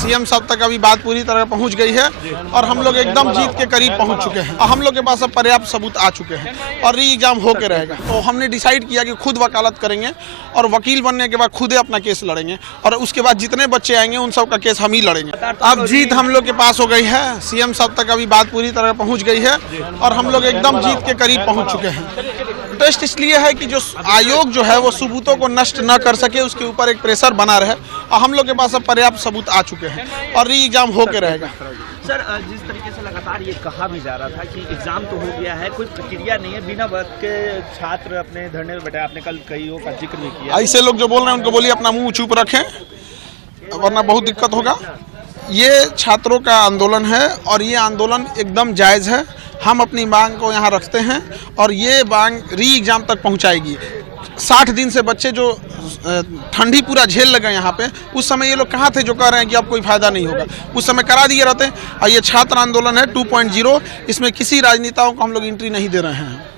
CM साहब तक अभी बात पूरी तरह पहुंच गई है और हम लोग एकदम जीत के करीब पहुंच चुके हैं। हम लोग के पास अब पर्याप्त सबूत आ चुके हैं और री एग्जाम होके रहेगा। तो हमने डिसाइड किया कि खुद वकालत करेंगे और वकील बनने के बाद खुद अपना केस लड़ेंगे और उसके बाद जितने बच्चे आएंगे उन सब का केस हम ही लड़ेंगे। अब जीत हम लोग के पास हो गई है। सीएम साहब तक अभी बात पूरी तरह पहुँच गई है और हम लोग एकदम जीत के करीब पहुँच चुके हैं। टेस्ट इसलिए है कि जो आयोग जो है वो सबूतों को नष्ट न कर सके, उसके ऊपर एक प्रेशर बना रहे और हम लोग के पास अब पर्याप्त सबूत आ चुके हैं और री एग्जाम होके रहेगा। सर, जिस तरीके से लगातार ये कहा भी जा रहा था कि एग्जाम तो हो गया है, कोई प्रक्रिया नहीं है, बिना वक्त के छात्र अपने धरने में बैठे, आपने कल कईयों का जिक्र भी किया। ऐसे लोग जो बोल रहे हैं उनको बोलिए अपना मुंह चुप रखें वरना बहुत दिक्कत होगा। ये छात्रों का आंदोलन है और ये आंदोलन एकदम जायज़ है। हम अपनी मांग को यहाँ रखते हैं और ये मांग री एग्जाम तक पहुँचाएगी। 60 दिन से बच्चे जो ठंडी पूरा झेल लगे यहाँ पे, उस समय ये लोग कहाँ थे जो कह रहे हैं कि अब कोई फायदा नहीं होगा। उस समय करा दिए रहते हैं। और ये छात्र आंदोलन है 2.0, इसमें किसी राजनेताओं को हम लोग एंट्री नहीं दे रहे हैं।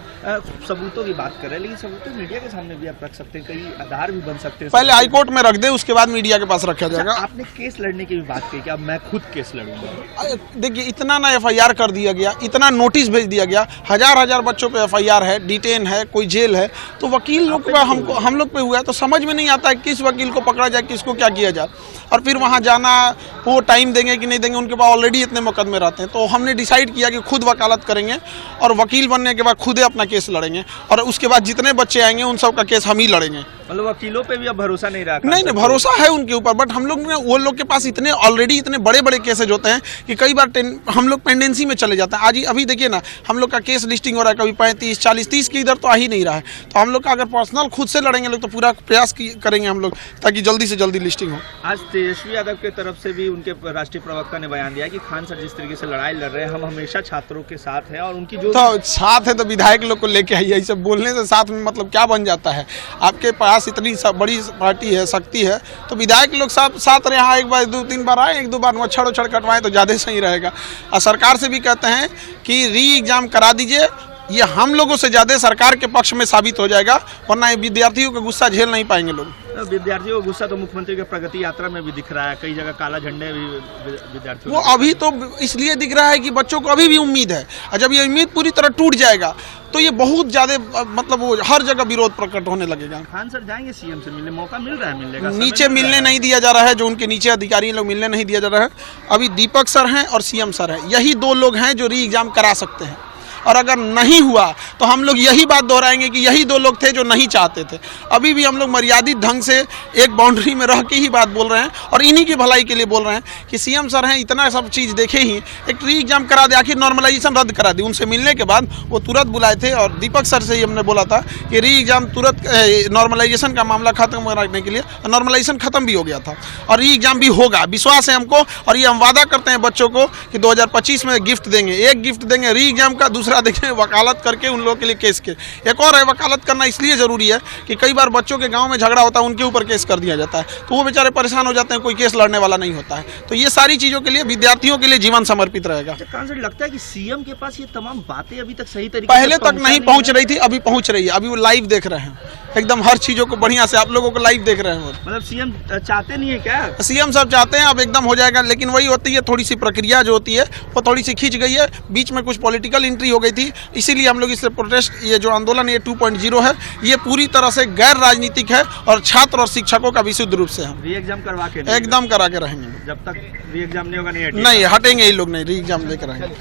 सबूतों की बात कर रहे हैं, लेकिन सबूत मीडिया के सामने भी आप रख सकते हैं, कई आधार भी बन सकते हैं। पहले हाईकोर्ट में रख दे, उसके बाद मीडिया के पास रखा जाएगा। आपने केस लड़ने की भी बात की कि अब मैं खुद केस लड़ूंगा। देखिए, इतना ना FIR कर दिया गया, इतना नोटिस भेज दिया गया, हजार बच्चों पे FIR है, डिटेन है, कोई जेल है, तो वकील लोग पे हम लोग पे हुआ है। तो समझ में नहीं आता है किस वकील को पकड़ा जाए, किसको क्या किया जाए और फिर वहाँ जाना, वो टाइम देंगे कि नहीं देंगे, उनके पास ऑलरेडी इतने मुकदमे रहते हैं। तो हमने डिसाइड किया कि खुद वकालत करेंगे और वकील बनने के बाद खुद अपना केस लड़ेंगे और उसके बाद जितने बच्चे आएंगे उन सब का केस हम ही लड़ेंगे। मतलब वकीलों पे भी अब भरोसा नहीं रहा? नहीं, भरोसा है उनके ऊपर, बट हम लोग ने वो लोग के पास इतने ऑलरेडी इतने बड़े केसेज होते हैं कि कई बार हम लोग पेंडेंसी में चले जाते हैं। आज अभी देखिए ना, हम लोग का केस लिस्टिंग हो रहा है, कभी 35, 40, 30 की इधर तो आ ही नहीं रहा है। तो हम लोग का अगर पर्सनल खुद से लड़ेंगे लोग तो पूरा प्रयास करेंगे हम लोग ताकि जल्दी से जल्दी लिस्टिंग हो। आज तेजस्वी यादव की तरफ से भी उनके राष्ट्रीय प्रवक्ता ने बयान दिया कि खान सर जिस तरीके से लड़ाई लड़ रहे हैं, हम हमेशा छात्रों के साथ हैं और उनकी जो तो साथ है तो विधायक लोग को लेके आइए। ऐसे बोलने से साथ में मतलब क्या बन जाता है? आपके पास इतनी बड़ी पार्टी है, शक्ति है, तो विधायक लोग साथ रहे। हाँ, एक बार 2-3 बार आए, 1-2 बार छड़ कटवाएं तो ज़्यादा सही रहेगा। और सरकार से भी कहते हैं कि री एग्जाम करा दीजिए। ये हम लोगों से ज़्यादा सरकार के पक्ष में साबित हो जाएगा, वरना विद्यार्थियों का गुस्सा झेल नहीं पाएंगे लोग। विद्यार्थियों को गुस्सा तो मुख्यमंत्री के प्रगति यात्रा में भी दिख रहा है, कई जगह काला झंडे भी विद्यार्थियों। वो अभी तो इसलिए दिख रहा है कि बच्चों को अभी भी उम्मीद है और जब ये उम्मीद पूरी तरह टूट जाएगा तो ये बहुत ज़्यादा मतलब वो हर जगह विरोध प्रकट होने लगेगा। खान सर जाएंगे सीएम से मिलने, मौका मिल रहा है मिलने का? नीचे मिलने नहीं दिया जा रहा है, जो उनके नीचे अधिकारी लोग मिलने नहीं दिया जा रहा है। अभी दीपक सर हैं और सीएम सर हैं, यही 2 लोग हैं जो री एग्जाम करा सकते हैं। और अगर नहीं हुआ तो हम लोग यही बात दोहराएंगे कि यही 2 लोग थे जो नहीं चाहते थे। अभी भी हम लोग मर्यादित ढंग से एक बाउंड्री में रह के ही बात बोल रहे हैं और इन्हीं की भलाई के लिए बोल रहे हैं कि सीएम सर हैं, इतना सब चीज़ देखे ही एक री एग्जाम करा दे, आखिर नॉर्मलाइजेशन रद्द करा दी। उनसे मिलने के बाद वो तुरंत बुलाए थे और दीपक सर से ही हमने बोला था कि री एग्जाम तुरंत नॉर्मलाइजेशन का मामला खत्म करने के लिए, नॉर्मलाइजेशन खत्म भी हो गया था और री एग्जाम भी होगा, विश्वास है हमको। और ये हम वादा करते हैं बच्चों को कि 2025 में गिफ्ट देंगे, एक गिफ्ट देंगे री एग्जाम का, दूसरा देखें वकालत करके उन लोगों के लिए केस के। एक और है, वकालत करना इसलिए ज़रूरी है कि कई बार बच्चों के गांव में झगड़ा होता है, उनके ऊपर केस कर दिया जाता है, तो वो बेचारे परेशान हो जाते हैं, कोई केस लड़ने वाला नहीं होता है। तो ये सारी चीज़ों के लिए विद्यार्थियों के लिए जीवन समर्पित रहेगा। कहां से लगता है कि सीएम के पास ये तमाम बातें अभी तक सही तरीके पहले तक नहीं पहुंच रही थी, अभी पहुंच रही है। अभी वो लाइव देख रहे हैं, एकदम हर चीज़ों को बढ़िया से आप लोगों को लाइव देख रहे हैं। मतलब सीएम चाहते नहीं है क्या? सीएम साहब चाहते हैं, अब एकदम हो जाएगा, लेकिन वही होती है थोड़ी सी प्रक्रिया जो होती है वो थोड़ी सी खींच गई है, बीच में कुछ पॉलिटिकल एंट्री हो गई थी, इसीलिए हम लोग इससे प्रोटेस्ट, ये जो आंदोलन ये 2.0 है, ये पूरी तरह से गैर राजनीतिक है और छात्र और शिक्षकों का विशुद्ध रूप से हम री एग्जाम करवा के एकदम करा के रहेंगे। जब तक री एग्जाम नहीं होगा नहीं हटेंगे ही लोग, नहीं री एग्जाम लेकर रहेंगे।